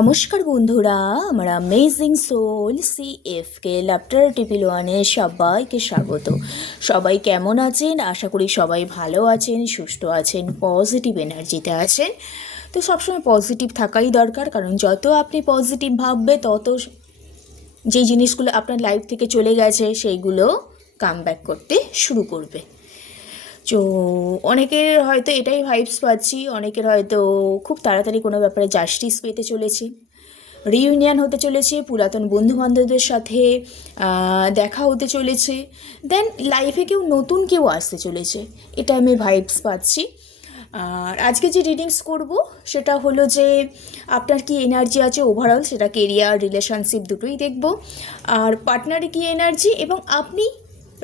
নমস্কার বন্ধুরা, আমার অ্যামেজিং সোল সিএফকে ল্যাপটার টিপিল ওয়ানে সবাইকে স্বাগত। সবাই কেমন আছেন? আশা করি সবাই ভালো আছেন, সুস্থ আছেন, পজিটিভ এনার্জিতে আছেন। তো সবসময় পজিটিভ থাকাই দরকার, কারণ যত আপনি পজিটিভ ভাববে তত যেই জিনিসগুলো আপনার লাইফ থেকে চলে গেছে সেইগুলো কাম ব্যাক করতে শুরু করবে। তো অনেকের হয়তো এটাই ভাইবস পাচ্ছি, অনেকের হয়তো খুব তাড়াতাড়ি কোনো ব্যাপারে জাস্টিস পেতে চলেছে, রিইউনিয়ন হতে চলেছে, পুরাতন বন্ধুবান্ধবদের সাথে দেখা হতে চলেছে, দেন লাইফে নতুন কেউ আসতে চলেছে, এটা আমি ভাইবস পাচ্ছি। আর আজকে যে রিডিংস করব সেটা হলো যে আপনার কি এনার্জি আছে ওভারঅল, সেটা কেরিয়ার রিলেশনশিপ দুটোই দেখব। আর পার্টনারে কি এনার্জি, এবং আপনি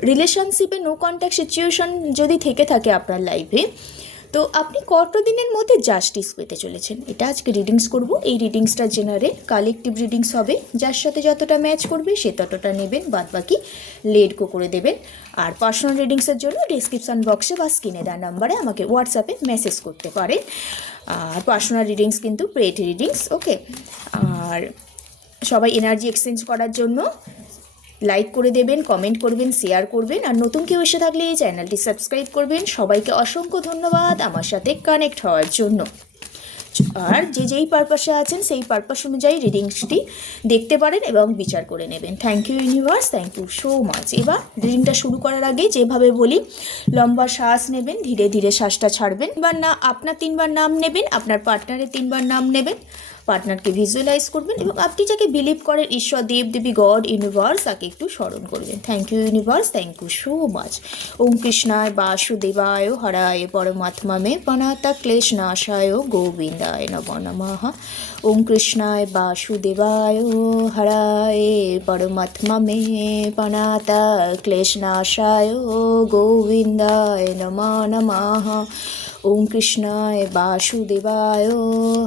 রিলেশনশিপে নো কন্ট্যাক্ট সিচুয়েশন যদি থেকে থাকে আপনার লাইফে, তো আপনি কত দিনের মধ্যে জাস্টিস পেতে চলেছেন, এটা আজকে রিডিংস করব। এই রিডিংসটা জেনারেল কালেকটিভ রিডিংস হবে, যার সাথে যতটা ম্যাচ করবে সে ততটা নেবেন, বাদ বাকি লেট গো করে দেবেন। আর পার্সোনাল রিডিংসের জন্য ডিসক্রিপশান বক্সে বা স্ক্রিনে দেওয়া নাম্বারে আমাকে হোয়াটসঅ্যাপে মেসেজ করতে পারেন। আর পার্সোনাল রিডিংস কিন্তু পেইড রিডিংস, ওকে। আর সবাই এনার্জি এক্সচেঞ্জ করার জন্য লাইক করে দেবেন, কমেন্ট করবেন, শেয়ার করবেন, আর নতুন কেউ এসে থাকলে এই চ্যানেলটি সাবস্ক্রাইব করবেন। সবাইকে অসংখ্য ধন্যবাদ আমার সাথে কানেক্ট হওয়ার জন্য। আর যেই পারপাসে আছেন সেই পারপাস অনুযায়ী রিডিংসটি দেখতে পারেন এবং বিচার করে নেবেন। Thank you universe, thank you so much. এবার রিডিংটা শুরু করার আগে যেভাবে বলি, লম্বা শ্বাস নেবেন, ধীরে ধীরে শ্বাসটা ছাড়বেন। এবার না আপনার 3বার নাম নেবেন, আপনার পার্টনারের 3বার নাম নেবেন, পার্টনারকে ভিজুয়ালাইজ করবেন, এবং আপনি যাকে বিলিভ করেন ঈশ্বর, দেব দেবী, গড, ইউনিভার্স, তাকে একটু স্মরণ করবেন। Thank you universe, thank you so much. ওম কৃষ্ণায় বাসুদেবায় হরায় পরমাত্মা মে প্রণাতা ক্লেশ নাশায় গোবিন্দায় নমো নমঃ। ওম কৃষ্ণায় বাসুদেবায় হরায় পরমাত্মা মে প্রণাতা ক্লেশ নাশায় গোবিন্দায় নমো নমঃ। ওম কৃষ্ণায় বাসুদেবায়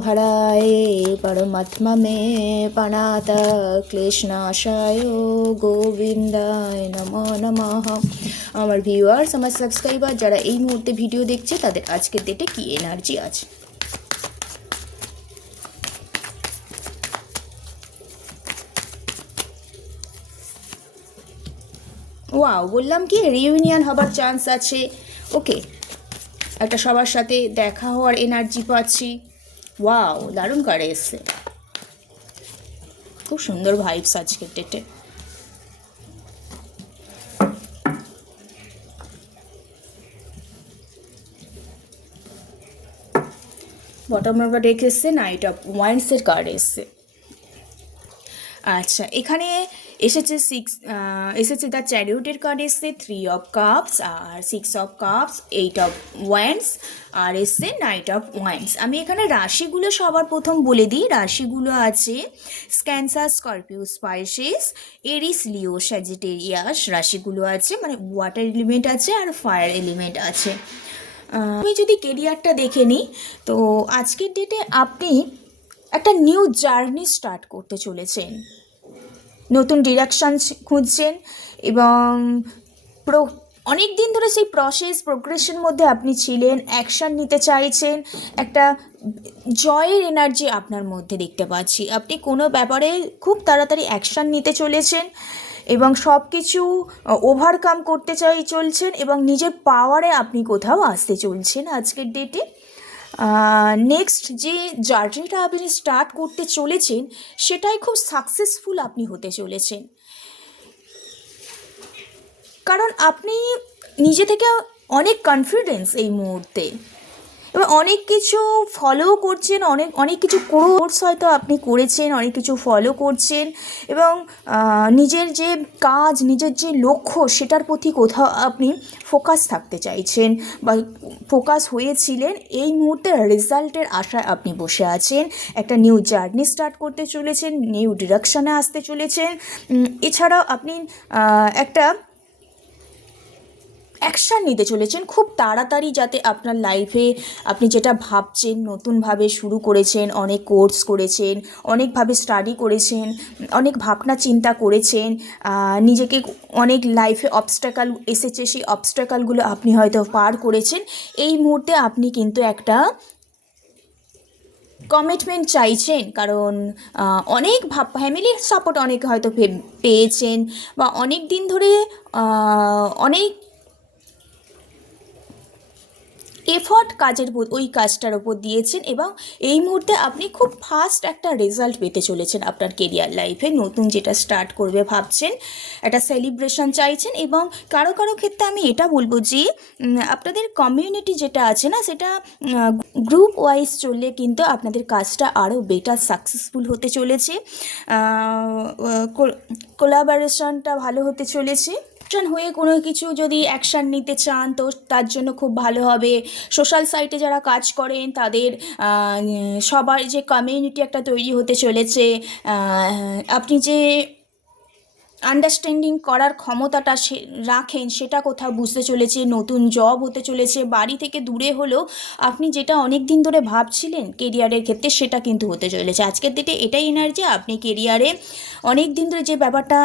হরায় পরমাত্মা মে প্রণাতা ক্লেশনাশায় গোবিন্দায় নমো নমঃ। আমার ভিউয়ার্স, আমার সাবস্ক্রাইবার যারা এই মুহূর্তে ভিডিও দেখছে, তাদের আজকের ডেটে কি এনার্জি আছে? ওয়াও, বললাম কি রিইউনিয়ন হবার চান্স আছে, ওকে। একটা সবার সাথে দেখা হওয়ার এনার্জি পাচ্ছি। ওয়াও, দারুণ কার্ড এসছে, খুব সুন্দর ভাইবস আজকের ডেটে। বটম নাম্বার ডেক এসছে, নাইট অফ ওয়ান্ডসের কার্ড এসছে। আচ্ছা, এখানে এসেছে দ্য চ্যারিয়টের কার্ড এসছে, 3 অফ কাপস, আর 6 অফ কাপস, 8 অফ ওয়ান্ডস, আর এসছে নাইট অফ ওয়ান্ডস। আমি এখানে রাশিগুলো সবার প্রথম বলে দিই। রাশিগুলো আছে ক্যান্সার, স্করপিও, স্পাইসিস, এরিস, লিও, স্যাজিটেরিয়াস। রাশিগুলো আছে মানে ওয়াটার এলিমেন্ট আছে আর ফায়ার এলিমেন্ট আছে। আমি যদি কেরিয়ারটা দেখে নিই, তো আজকের ডেটে আপনি একটা নিউ জার্নি স্টার্ট করতে চলেছেন, নতুন ডিরেকশান খুঁজছেন, এবং অনেক দিন ধরে সেই প্রোগ্রেশন মধ্যে আপনি ছিলেন, অ্যাকশান নিতে চাইছেন, একটা জয়ের এনার্জি আপনার মধ্যে দেখতে পাচ্ছি। আপনি কোনো ব্যাপারে খুব তাড়াতাড়ি অ্যাকশান নিতে চলেছেন এবং সব কিছু ওভারকাম করতে চলছেন, এবং নিজের পাওয়ারে আপনি কোথাও আসতে চলছেন আজকের ডেটে। নেক্সট যে জার্নিটা আপনি স্টার্ট করতে চলেছেন সেটাই খুব সাকসেসফুল আপনি হতে চলেছেন, কারণ আপনি নিজে থেকে অনেক কনফিডেন্স এই মুহূর্তে, এবং অনেক কিছু ফলো করছেন, অনেক কিছু কোর্স হয়তো আপনি করেছেন, অনেক কিছু ফলো করছেন, এবং নিজের যে কাজ, নিজের যে লক্ষ্য, সেটার প্রতি কোথাও আপনি ফোকাস থাকতে চাইছেন বা ফোকাস হয়েছিলেন। এই মুহূর্তে রেজাল্টের আশায় আপনি বসে আছেন, একটা নিউ জার্নি স্টার্ট করতে চলেছেন, নিউ ডিরেকশানে আসতে চলেছেন। এছাড়াও আপনি একটা অ্যাকশান নিতে চলেছেন খুব তাড়াতাড়ি, যাতে আপনার লাইফে আপনি যেটা ভাবছেন, নতুনভাবে শুরু করেছেন, অনেক কোর্স করেছেন, অনেকভাবে স্টাডি করেছেন, অনেক ভাবনা চিন্তা করেছেন, নিজেকে অনেক লাইফে অবস্ট্যাকল এসেছে, সেই অবস্ট্যাকলগুলো আপনি হয়তো পার করেছেন। এই মুহূর্তে আপনি কিন্তু একটা কমিটমেন্ট চাইছেন, কারণ অনেক ফ্যামিলির সাপোর্ট অনেকে হয়তো পেয়েছেন, বা অনেক দিন ধরে অনেক এফর্ট ওই কাজটার ওপর দিয়েছেন, এবং এই মুহূর্তে আপনি খুব ফাস্ট একটা রেজাল্ট পেতে চলেছেন আপনার কেরিয়ার লাইফে। নতুন যেটা স্টার্ট করবে ভাবছেন, একটা সেলিব্রেশন চাইছেন, এবং কারো কারো ক্ষেত্রে আমি এটা বলবো যে আপনাদের কমিউনিটি যেটা আছে না, সেটা গ্রুপ ওয়াইজ চললে কিন্তু আপনাদের কাজটা আরও বেটার সাকসেসফুল হতে চলেছে, কোলাবোরেশনটা ভালো হতে চলেছে। হয়ে কোনো কিছু যদি অ্যাকশান নিতে চান তো তার জন্য খুব ভালো হবে। সোশ্যাল সাইটে যারা কাজ করেন তাদের সবার যে কমিউনিটি একটা তৈরি হতে চলেছে, আপনি যে আন্ডারস্ট্যান্ডিং করার ক্ষমতাটা রাখেন সেটা কোথাও বুঝতে চলেছে। নতুন জব হতে চলেছে, বাড়ি থেকে দূরে হলেও আপনি যেটা অনেক দিন ধরে ভাবছিলেন কেরিয়ারের ক্ষেত্রে সেটা কিন্তু হতে চলেছে। আজকের ডেটে এটাই এনার্জি, আপনি কেরিয়ারে অনেক দিন ধরে যে ব্যাপারটা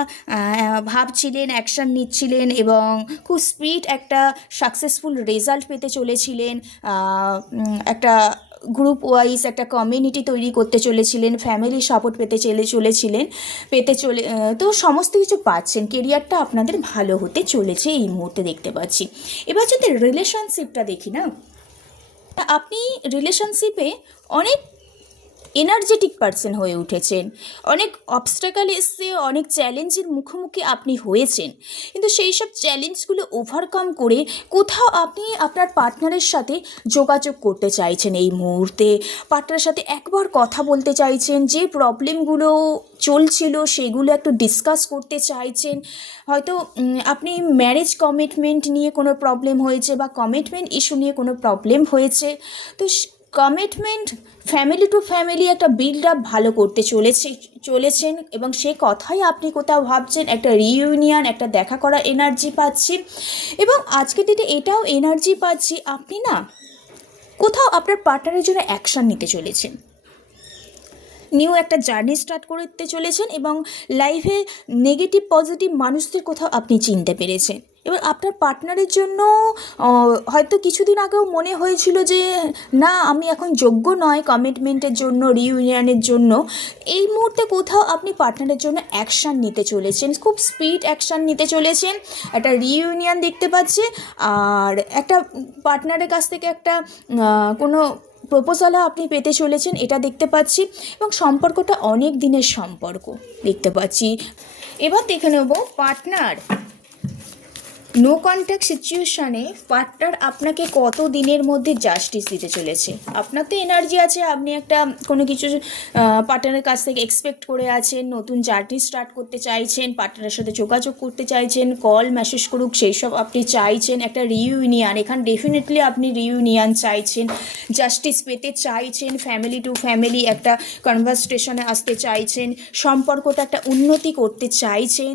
ভাবছিলেন, অ্যাকশান নিচ্ছিলেন, এবং খুব স্পিড একটা সাকসেসফুল রেজাল্ট পেতে চলেছিলেন, একটা গ্রুপ ওয়াইজ একটা কমিউনিটি তৈরি করতে চলেছিলেন, ফ্যামিলি সাপোর্ট তো সমস্ত কিছু পাচ্ছেন। কেরিয়ারটা আপনাদের ভালো হতে চলেছে এই মুহূর্তে দেখতে পাচ্ছি। এবার যদি রিলেশনশিপটা দেখি না, আপনি রিলেশনশিপে অনেক এনার্জেটিক পার্সন হয়ে উঠেছেন, অনেক অবস্ট্রাকল এসছে, অনেক চ্যালেঞ্জের মুখোমুখি আপনি হয়েছেন, কিন্তু সেই সব চ্যালেঞ্জগুলো ওভারকাম করে কোথাও আপনি আপনার পার্টনারের সাথে যোগাযোগ করতে চাইছেন এই মুহূর্তে, পার্টনারের সাথে একবার কথা বলতে চাইছেন, যে প্রবলেমগুলো চলছিল সেগুলো একটু ডিসকাস করতে চাইছেন। হয়তো আপনি ম্যারেজ কমিটমেন্ট নিয়ে কোনো প্রবলেম হয়েছে, বা কমিটমেন্ট ইস্যু নিয়ে কোনো প্রবলেম হয়েছে, তো কমিটমেন্ট ফ্যামিলি টু ফ্যামিলি একটা বিল্ড আপ ভালো করতে চলেছেন, এবং সে কথাই আপনি কোথাও ভাবছেন, একটা রিইউনিয়ন, একটা দেখা করা এনার্জি পাচ্ছি। এবং আজকে ডেটে এটাও এনার্জি পাচ্ছি, আপনি না কোথাও আপনার পার্টনারের জন্য অ্যাকশান নিতে চলেছেন, নিউ একটা জার্নি স্টার্ট করতে চলেছেন, এবং লাইফে নেগেটিভ পজিটিভ মানুষদের কোথাও আপনি চিনতে পেরেছেন। এবার আপনার পার্টনারের জন্য হয়তো কিছুদিন আগেও মনে হয়েছিল যে না, আমি এখন যোগ্য নয় কমিটমেন্টের জন্য, রিইউনিয়নের জন্য। এই মুহূর্তে কোথাও আপনি পার্টনারের জন্য অ্যাকশান নিতে চলেছেন, খুব স্পিড অ্যাকশান নিতে চলেছেন, একটা রিইউনিয়ন দেখতে পাচ্ছে, আর একটা পার্টনারের কাছ থেকে একটা কোনো প্রপোজালও আপনি পেতে চলেছেন, এটা দেখতে পাচ্ছি, এবং সম্পর্কটা অনেক দিনের সম্পর্ক দেখতে পাচ্ছি। এবার দেখে নেব পার্টনার নো কন্ট্যাক্ট সিচুয়েশানে পার্টনার আপনাকে কত দিনের মধ্যে জাস্টিস দিতে চলেছে। আপনার তো এনার্জি আছে, আপনি একটা কোনো কিছু পার্টনারের কাছ থেকে এক্সপেক্ট করে আছেন, নতুন জার্নি স্টার্ট করতে চাইছেন, পার্টনারের সাথে যোগাযোগ করতে চাইছেন, কল মেসেজ করুক সেই সব আপনি চাইছেন, একটা রিইউনিয়ন, এখানে ডেফিনেটলি আপনি রিইউনিয়ন চাইছেন, জাস্টিস পেতে চাইছেন, ফ্যামিলি টু ফ্যামিলি একটা কনভারসেশনে আসতে চাইছেন, সম্পর্কটা একটা উন্নতি করতে চাইছেন,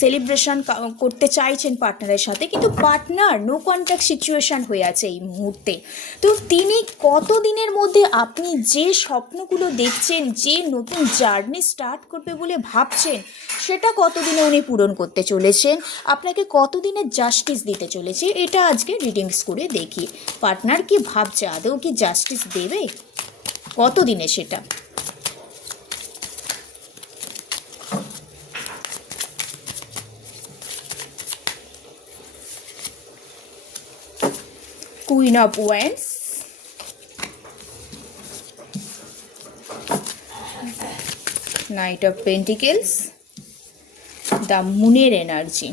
সেলিব্রেশন করতে চাইছেন পার্টনারের সাথে, কিন্তু পার্টনার নো কন্ট্যাক্ট সিচুয়েশান হয়ে আছে এই মুহূর্তে। তো তিনি কত দিনের মধ্যে আপনি যে স্বপ্নগুলো দেখছেন, যে নতুন জার্নি স্টার্ট করবে বলে ভাবছেন, সেটা কতদিনে উনি পূরণ করতে চলেছেন, আপনাকে কতদিনের জাস্টিস দিতে চলেছে, এটা আজকে রিডিংস করে দেখি। পার্টনার কি ভাবছে, আদৌ কি জাস্টিস দেবে, কতদিনে সেটা। Queen of Wands, Knight of Pentacles, the Moon-এর এনার্জি।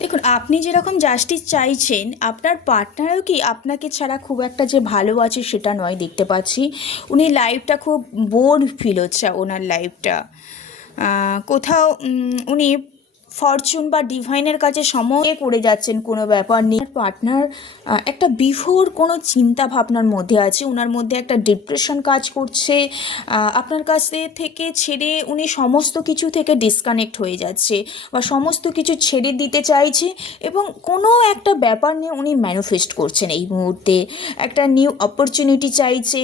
দেখুন, আপনি যেরকম জাস্টিস চাইছেন, আপনার পার্টনারও কি আপনাকে ছাড়া খুব একটা যে ভালো আছে সেটা নয় দেখতে পাচ্ছি। উনি লাইফটা খুব বোর ফিল হচ্ছে, ওনার লাইফটা কোথাও উনি ফরচুন বা ডিভাইনের কাছে সময় করে যাচ্ছেন কোনো ব্যাপার নিয়ে। পার্টনার একটা বিফোর কোনো চিন্তা ভাবনার মধ্যে আছে, ওনার মধ্যে একটা ডিপ্রেশন কাজ করছে, আপনার কাছে থেকে ছেড়ে উনি সমস্ত কিছু থেকে ডিসকানেক্ট হয়ে যাচ্ছে বা সমস্ত কিছু ছেড়ে দিতে চাইছে, এবং কোনো একটা ব্যাপার নিয়ে উনি ম্যানিফেস্ট করছেন এই মুহূর্তে। একটা নিউ অপরচুনিটি চাইছে,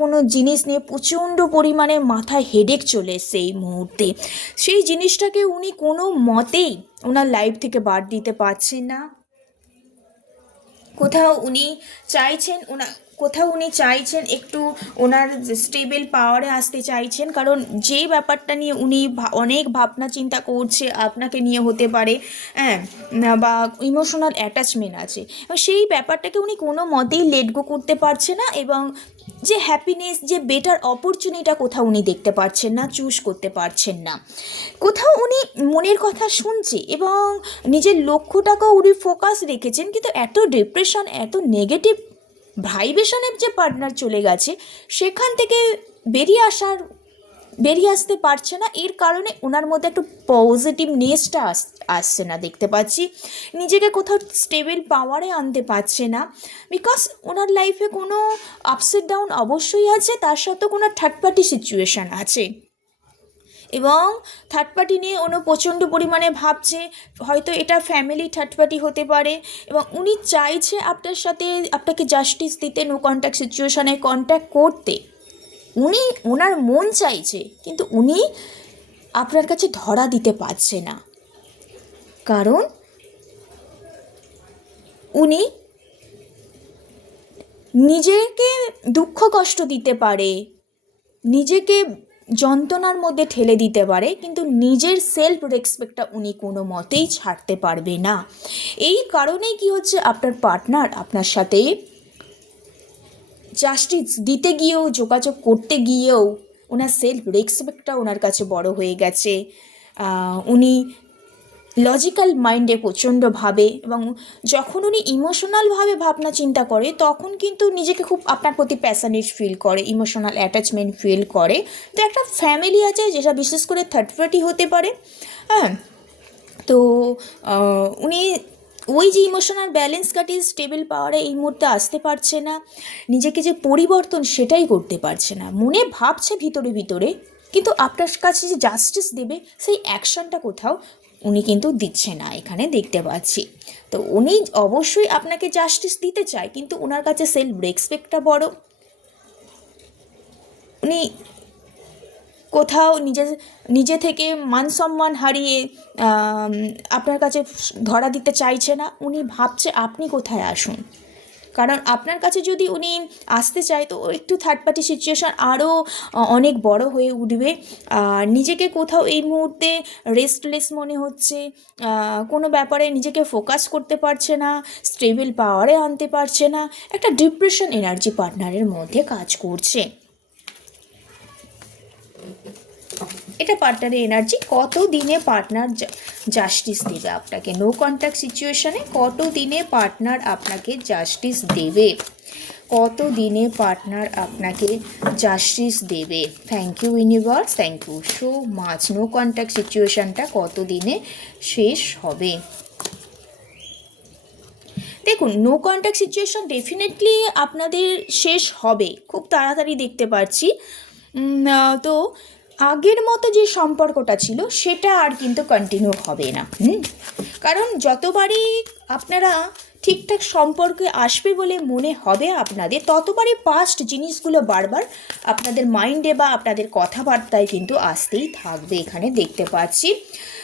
কোনো জিনিস নিয়ে প্রচণ্ড পরিমাণে মাথায় হেডেক চলে এসছে এই মুহূর্তে। সেই জিনিসটাকে উনি কোনো মতেই ওনার লাইফ থেকে বাদ দিতে পারছেন না। কোথাও উনি চাইছেন একটু ওনার স্টেবল পাওয়ারে আসতে চাইছেন, কারণ যে ব্যাপারটা নিয়ে উনি অনেক ভাবনা চিন্তা করছে আপনাকে নিয়ে হতে পারে, হ্যাঁ, বা ইমোশনাল অ্যাটাচমেন্ট আছে, সেই ব্যাপারটাকে উনি কোনো মতেই লেট গো করতে পারছে না, এবং যে হ্যাপিনেস, যে বেটার অপরচুনিটিটা কোথাও উনি দেখতে পাচ্ছেন না, চুজ করতে পারছেন না। কোথাও উনি মনের কথা শুনছে এবং নিজের লক্ষ্যটাকেও উনি ফোকাস রেখেছেন, কিন্তু এত ডিপ্রেশন, এত নেগেটিভ ভাইব্রেশনের যে পার্টনার চলে গেছে, সেখান থেকে বেরিয়ে আসতে পারছে না। এর কারণে ওনার মধ্যে একটু পজিটিভনেসটা আসছে না দেখতে পাচ্ছি, নিজেকে কোথাও স্টেবল পাওয়ারে আনতে পারছে না, বিকজ ওনার লাইফে কোনো আপস এন্ড ডাউন অবশ্যই আছে, তার সাথে কোনো থার্ড পার্টি সিচুয়েশান আছে, এবং থার্ড পার্টি নিয়ে উনি প্রচণ্ড পরিমাণে ভাবছে, হয়তো এটা ফ্যামিলি থার্ড পার্টি হতে পারে, এবং উনি চাইছে আপনার সাথে আপনাকে জাস্টিস দিতে, নো কন্ট্যাক্ট সিচুয়েশানে কন্ট্যাক্ট করতে, ওনার মন চাইছে, কিন্তু উনি আপনার কাছে ধরা দিতে পারছে না, কারণ উনি নিজেকে দুঃখ কষ্ট দিতে পারে, নিজেকে যন্ত্রণার মধ্যে ঠেলে দিতে পারে, কিন্তু নিজের সেলফ রেসপেক্টটা উনি কোনো মতেই ছাড়তে পারবে না। এই কারণেই কি হচ্ছে, আপনার পার্টনার আপনার সাথে জাস্টিস দিতে গিয়েও, যোগাযোগ করতে গিয়েও ওনার সেলফ রেসপেক্টটা ওনার কাছে বড় হয়ে গেছে। উনি লজিক্যাল মাইন্ডে প্রচণ্ড ভাবে, এবং যখন উনি ইমোশনালভাবে ভাবনা চিন্তা করে, তখন কিন্তু নিজেকে খুব আপনার প্রতি প্যাশনেট ফিল করে, ইমোশনাল অ্যাটাচমেন্ট ফিল করে। তো একটা ফ্যামিলি আছে, যেটা বিশেষ করে থার্ড পার্টি হতে পারে, হ্যাঁ, তো উনি ওই যে ইমোশনাল ব্যালেন্স কাটিয়ে স্টেবল পাওয়ারে এই মুহূর্তে আসতে পারছে না, নিজেকে যে পরিবর্তন সেটাই করতে পারছে না, মনে ভাবছে ভিতরে ভিতরে, কিন্তু আপনার কাছে যে জাস্টিস দেবে সেই অ্যাকশনটা কোথাও উনি কিন্তু দিচ্ছে না, এখানে দেখতে পাচ্ছি। তো উনি অবশ্যই আপনাকে জাস্টিস দিতে চায়, কিন্তু ওনার কাছে সেলফ রেসপেক্টটা বড়, উনি কোথাও নিজে থেকে মান সম্মান হারিয়ে আপনার কাছে ধরা দিতে চাইছে না, উনি ভাবছে আপনি কোথায় আসুন, কারণ আপনার কাছে যদি উনি আসতে চায়, তো একটু থার্ড পার্টি সিচুয়েশান আরও অনেক বড় হয়ে উঠবে। নিজেকে কোথাও এই মুহূর্তে রেস্টলেস মনে হচ্ছে, কোনো ব্যাপারে নিজেকে ফোকাস করতে পারছে না, স্টেবল পাওয়ারে আনতে পারছে না, একটা ডিপ্রেশন এনার্জি পার্টনারের মধ্যে কাজ করছে। এটা পার্টনারের এনার্জি। কত দিনে পার্টনার জাস্টিস দেবে আপনাকে, নো কন্ট্যাক্ট সিচুয়েশানে কত দিনে পার্টনার আপনাকে জাস্টিস দেবে, কত দিনে পার্টনার আপনাকে জাস্টিস দেবে। Thank you universe, thank you so much. No contact সিচুয়েশানটা কত দিনে শেষ হবে। দেখুন, নো কন্ট্যাক্ট সিচুয়েশান ডেফিনেটলি আপনাদের শেষ হবে, খুব তাড়াতাড়ি দেখতে পাচ্ছি। তো আগের মতো যে সম্পর্কটা ছিল সেটা আর কিন্তু কন্টিনিউ হবে না, কারণ যতবারই আপনারা ঠিকঠাক সম্পর্কে আসবে বলে মনে হবে আপনাদের, ততবারই পাস্ট জিনিসগুলো বারবার আপনাদের মাইন্ডে বা আপনাদের কথাবার্তায় কিন্তু আসতেই থাকবে, এখানে দেখতে পাচ্ছি।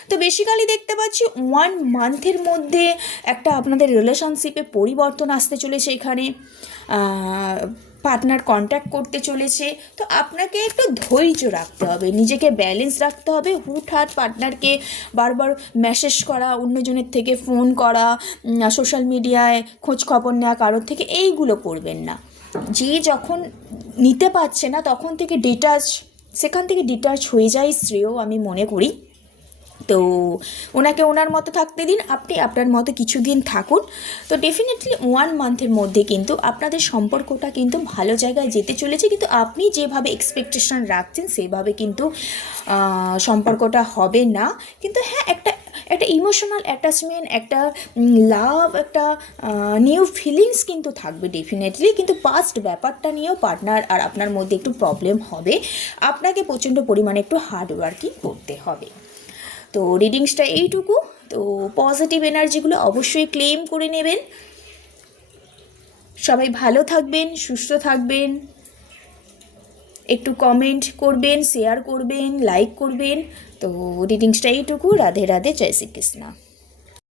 তো বেসিক্যালি দেখতে পাচ্ছি 1 মান্থের মধ্যে একটা আপনাদের রিলেশনশিপে পরিবর্তন আসতে চলেছে, এখানে পার্টনার কন্ট্যাক্ট করতে চলেছে। তো আপনাকে একটু ধৈর্য রাখতে হবে, নিজেকে ব্যালেন্স রাখতে হবে। হুটহাট পার্টনারকে বারবার মেসেজ করা, অন্যজনের থেকে ফোন করা, সোশ্যাল মিডিয়ায় খোঁজ খবর নেওয়া কারোর থেকে, এইগুলো করবেন না। যে যখন নিতে পারছে না তখন থেকে সেখান থেকে ডিটাচ হয়ে যায় শ্রেয়, আমি মনে করি। তো ওনাকে ওনার মতো থাকতে দিন, আপনি আপনার মতো কিছুদিন থাকুন। তো ডেফিনেটলি 1 মান্থের মধ্যে কিন্তু আপনাদের সম্পর্কটা কিন্তু ভালো জায়গায় যেতে চলেছে, কিন্তু আপনি যেভাবে এক্সপেকটেশন রাখছেন সেভাবে কিন্তু সম্পর্কটা হবে না। কিন্তু হ্যাঁ, একটা একটা ইমোশনাল অ্যাটাচমেন্ট, একটা লাভ, একটা নিউ ফিলিংস কিন্তু থাকবে ডেফিনেটলি। কিন্তু পাস্ট ব্যাপারটা নিয়েও পার্টনার আর আপনার মধ্যে একটু প্রবলেম হবে, আপনাকে প্রচণ্ড পরিমাণে একটু হার্ড ওয়ার্কিং করতে হবে। তো রিডিংসটা এইটুকু। তো পজিটিভ এনার্জিগুলো অবশ্যই ক্লেম করে নেবেন। সবাই ভালো থাকবেন, সুস্থ থাকবেন, একটু কমেন্ট করবেন, শেয়ার করবেন, লাইক করবেন। তো রিডিংসটা এইটুকু। রাধে রাধে, জয় শ্রীকৃষ্ণ।